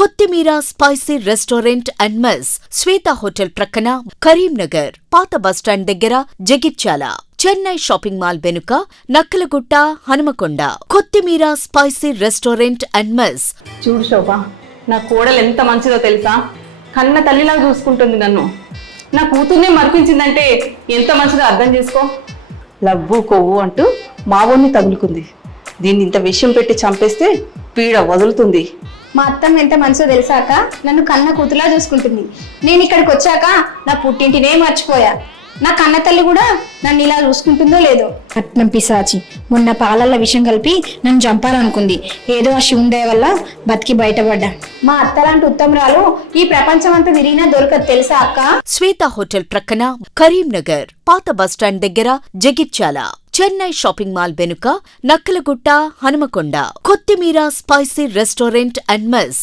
కొత్తిమీర spicy restaurant and mess, Shweta hotel ప్రక్కన, కరీంనగర్, పాత బస్టాండ్ దగ్గర, జగిత్యాల. చెన్నై షాపింగ్ మాల్ వెనుక, నక్కలగుట్ట, హనుమకొండ. కొత్తిమీర స్పైసీ రెస్టారెంట్ అండ్ మెస్. చూడు శోభ, నా కోడలు ఎంత మంచిదో తెలుసా? కన్న తల్లిలా చూసుకుంటుంది నన్ను. నా కూతుర్నే మరిపించిందంటే ఎంత మంచిదో అర్థం చేసుకో. లవ్వు కొవ్వు అంటూ మావోన్ని తగులుకుంది. దీన్ని ఇంత విషయం పెట్టి చంపేస్తే పీడ వదులుతుంది. మా అత్తమ్మ ఎంత మనసో తెలిసాక నన్ను కన్న కూతులా చూసుకుంటుంది. నేను ఇక్కడికి వచ్చాక నా పుట్టింటినే మర్చిపోయా. నా కన్న తల్లి కూడా నన్ను ఇలా చూసుకుంటుందో లేదో. రత్నం పిశాచి మొన్న పాలల్ల విషం కలిపి నన్ను చంపాలనుకుంది. ఏదో ఆ శివుని దయ వల్ల బతికి బయటపడ్డా. మా అత్తలాంటి ఉత్తమరాలు ఈ ప్రపంచం అంతా తిరిగినా దొరకదు తెలుసా అక్క. శ్వేత హోటల్ ప్రక్కన, కరీంనగర్, పాత బస్టాండ్ దగ్గర, జగిత్యాల. చెన్నై షాపింగ్ మాల్ వెనుక, నక్కలగుట్ట, హనుమకొండ. కొత్తిమీర స్పైసీ రెస్టారెంట్ అండ్ మెస్.